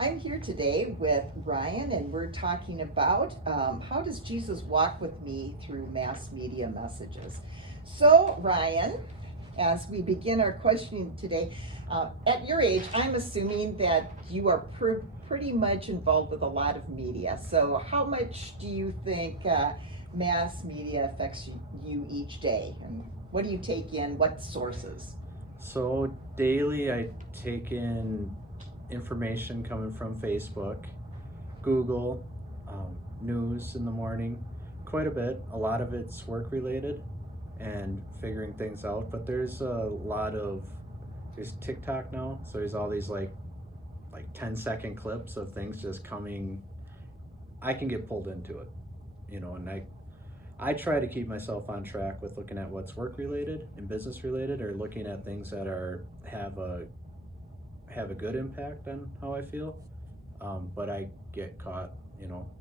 I'm here today with Ryan, and we're talking about how does Jesus walk with me through mass media messages. So, Ryan, as we begin our questioning today, at your age, I'm assuming that you are pretty much involved with a lot of media. So, how much do you think mass media affects you each day? And what do you take in? What sources? So daily I take in information coming from Facebook, Google, news in the morning, quite a bit. A lot of it's work related and figuring things out, but there's there's TikTok now, so there's all these like 10-second clips of things just coming. I can get pulled into it, and I try to keep myself on track with looking at what's work related and business related, or looking at things that have a good impact on how I feel. But I get caught,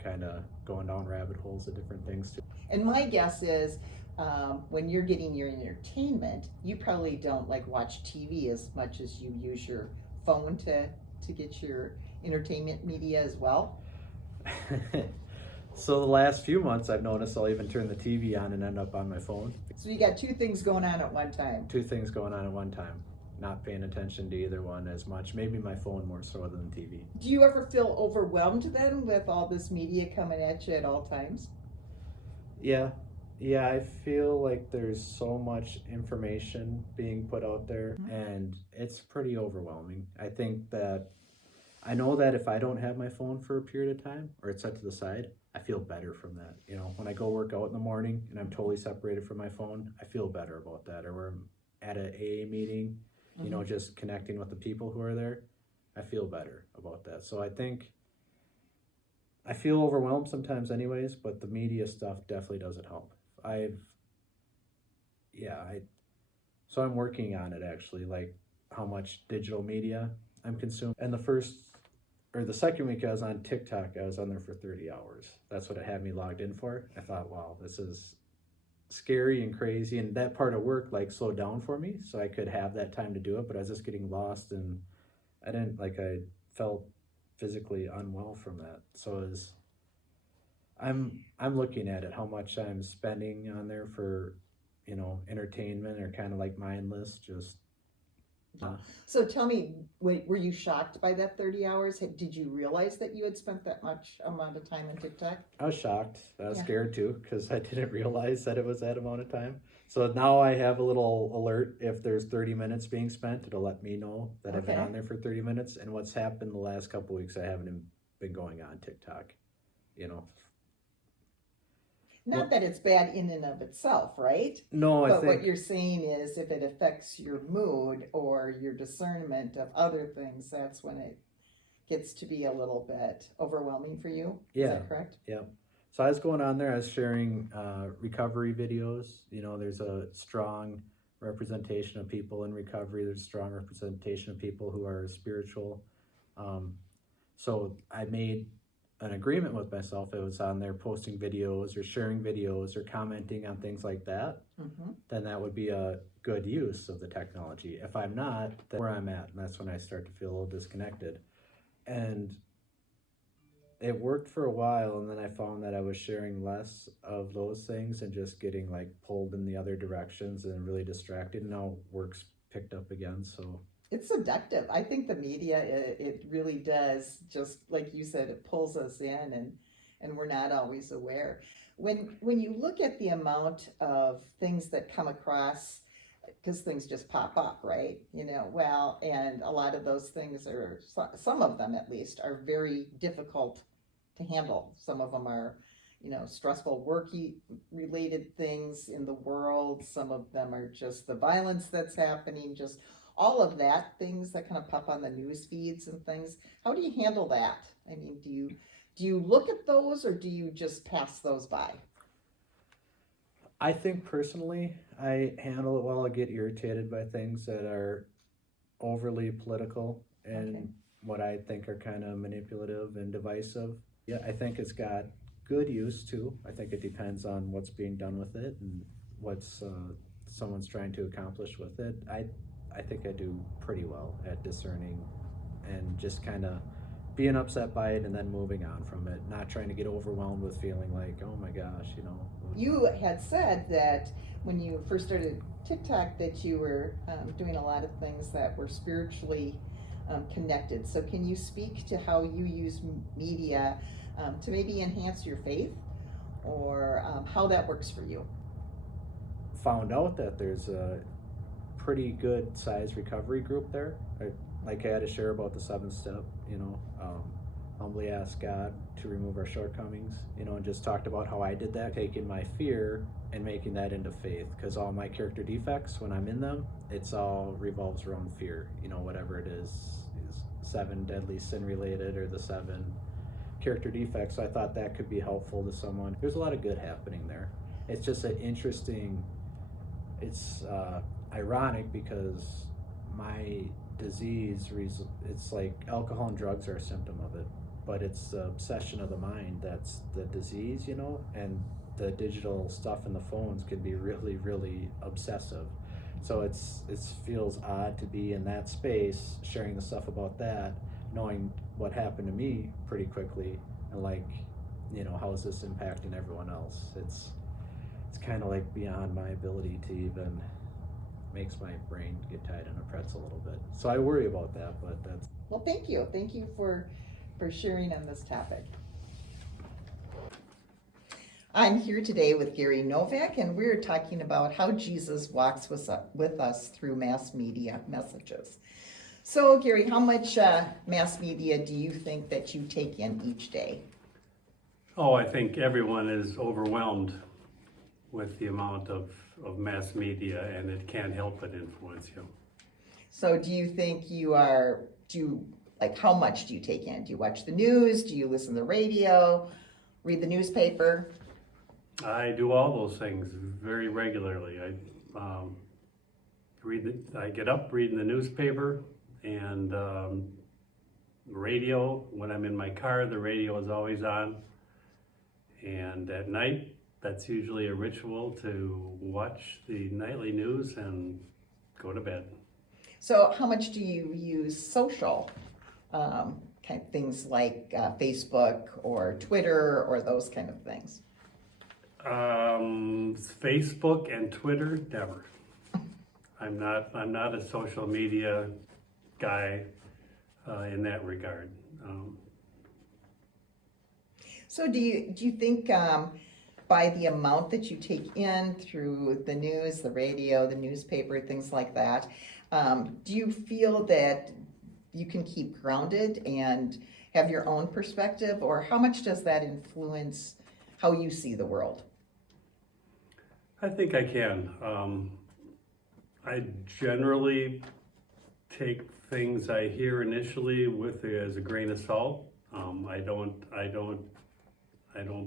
kind of going down rabbit holes of different things too. And my guess is when you're getting your entertainment, you probably don't like watch TV as much as you use your phone to get your entertainment media as well. So the last few months I've noticed I'll even turn the TV on and end up on my phone. So you got two things going on at one time. Two things going on at one time. Not paying attention to either one as much. Maybe my phone more so than TV. Do you ever feel overwhelmed then with all this media coming at you at all times? Yeah, I feel like there's so much information being put out there, and it's pretty overwhelming. I know that if I don't have my phone for a period of time, or it's set to the side, I feel better from that. When I go work out in the morning and I'm totally separated from my phone, I feel better about that. Or when I'm at an AA meeting, just connecting with the people who are there, I feel better about that. So I think I feel overwhelmed sometimes anyways, but the media stuff definitely doesn't help. So I'm working on it actually, like how much digital media I'm consuming. And the second week I was on TikTok, I was on there for 30 hours. That's what it had me logged in for. I thought, wow, this is scary and crazy. And that part of work slowed down for me, so I could have that time to do it, but I was just getting lost, and I felt physically unwell from that. So I'm looking at it, how much I'm spending on there for, entertainment, or kind of like mindless, just So tell me, were you shocked by that 30 hours? Did you realize that you had spent that much amount of time on TikTok? I was shocked. I was scared too, because I didn't realize that it was that amount of time. So now I have a little alert. If there's 30 minutes being spent, it'll let me know that I've been on there for 30 minutes. And what's happened the last couple of weeks, I haven't been going on TikTok. Not that it's bad in and of itself, right? No, But what you're saying is if it affects your mood or your discernment of other things, that's when it gets to be a little bit overwhelming for you. Yeah. Is that correct? Yeah. So I was going on there, I was sharing recovery videos. There's a strong representation of people in recovery. There's a strong representation of people who are spiritual. So I made an agreement with myself. It was on there posting videos or sharing videos or commenting on things like that. Then that would be a good use of the technology. If I'm not, then where I'm at, and that's when I start to feel a little disconnected. And it worked for a while, and then I found that I was sharing less of those things and just getting pulled in the other directions and really distracted. Now work's picked up again, so it's seductive. I think the media, it really does, just like you said, it pulls us in, and we're not always aware. When you look at the amount of things that come across, because things just pop up, right? And a lot of those things are, some of them at least, are very difficult to handle. Some of them are, stressful work-related things in the world. Some of them are just the violence that's happening, just all of that, things that kind of pop on the news feeds and things. How do you handle that? I mean, do you look at those, or do you just pass those by? I think personally, I handle it well. I get irritated by things that are overly political and what I think are kind of manipulative and divisive. Yeah, I think it's got good use too. I think it depends on what's being done with it and what's someone's trying to accomplish with it. I think I do pretty well at discerning and just kind of being upset by it and then moving on from it, not trying to get overwhelmed with feeling like, oh my gosh, you know. You had said that when you first started TikTok that you were doing a lot of things that were spiritually connected. So can you speak to how you use media to maybe enhance your faith, or how that works for you? Found out that there's a pretty good size recovery group there. Like I had to share about the 7-step, you know, humbly ask God to remove our shortcomings, you know, and just talked about how I did that, taking my fear and making that into faith, because all my character defects, when I'm in them, it's all revolves around fear, you know, whatever it is 7 deadly sin related or the 7 character defects. So I thought that could be helpful to someone. There's a lot of good happening there. It's just an interesting, it's ironic because my disease, it's like alcohol and drugs are a symptom of it, but it's the obsession of the mind that's the disease, you know, and the digital stuff in the phones can be really, really obsessive. So it feels odd to be in that space, sharing the stuff about that, knowing what happened to me pretty quickly, and like, you know, how is this impacting everyone else? It's kind of like beyond my ability to even, makes my brain get tied in a pretzel a little bit. So I worry about that, but that's... Well, thank you. Thank you for sharing on this topic. I'm here today with Gary Novak, and we're talking about how Jesus walks with us through mass media messages. So, Gary, how much mass media do you think that you take in each day? Oh, I think everyone is overwhelmed with the amount of mass media, and it can't help but influence you. So do you think how much do you take in? Do you watch the news? Do you listen to the radio? Read the newspaper? I do all those things very regularly. I get up reading the newspaper and radio. When I'm in my car, the radio is always on. And at night, that's usually a ritual to watch the nightly news and go to bed. So how much do you use social kind of things like Facebook or Twitter or those kind of things? Facebook and Twitter, never. I'm not a social media guy in that regard. So do you think by the amount that you take in through the news, the radio, the newspaper, things like that, do you feel that you can keep grounded and have your own perspective, or how much does that influence how you see the world? I think I can. I generally take things I hear initially as a grain of salt. I don't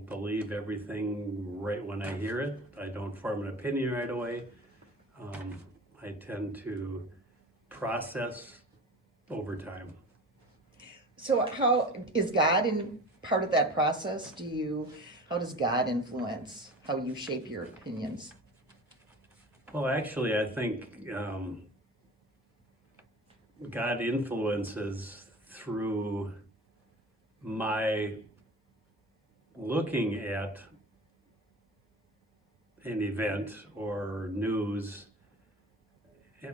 believe everything right when I hear it. I don't form an opinion right away. I tend to process over time. So how is God in part of that process? How does God influence how you shape your opinions? Well, actually, I think God influences through my looking at an event or news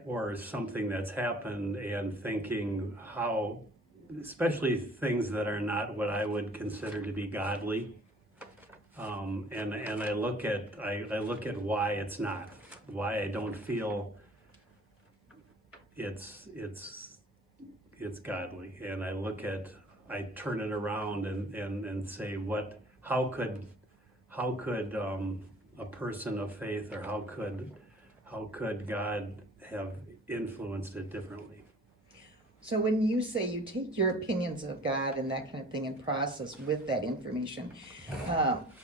or something that's happened and thinking how, especially things that are not what I would consider to be godly, and I look at why it's not, why I don't feel it's godly, and I turn it around and say how could a person of faith, or how could God have influenced it differently? So when you say you take your opinions of God and that kind of thing and process with that information,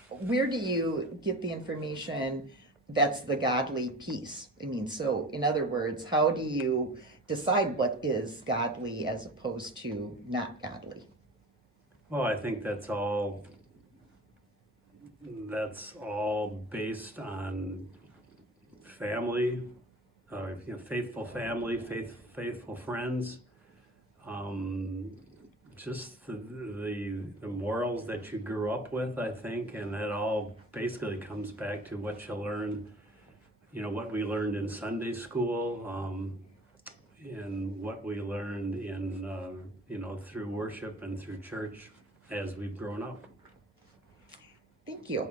where do you get the information that's the godly piece? I mean, so in other words, how do you decide what is godly as opposed to not godly? Well, I think that's all based on family, faithful family, faithful friends, just the morals that you grew up with, I think, and that all basically comes back to what you learn, what we learned in Sunday school, and what we learned in, through worship and through church as we've grown up. Thank you.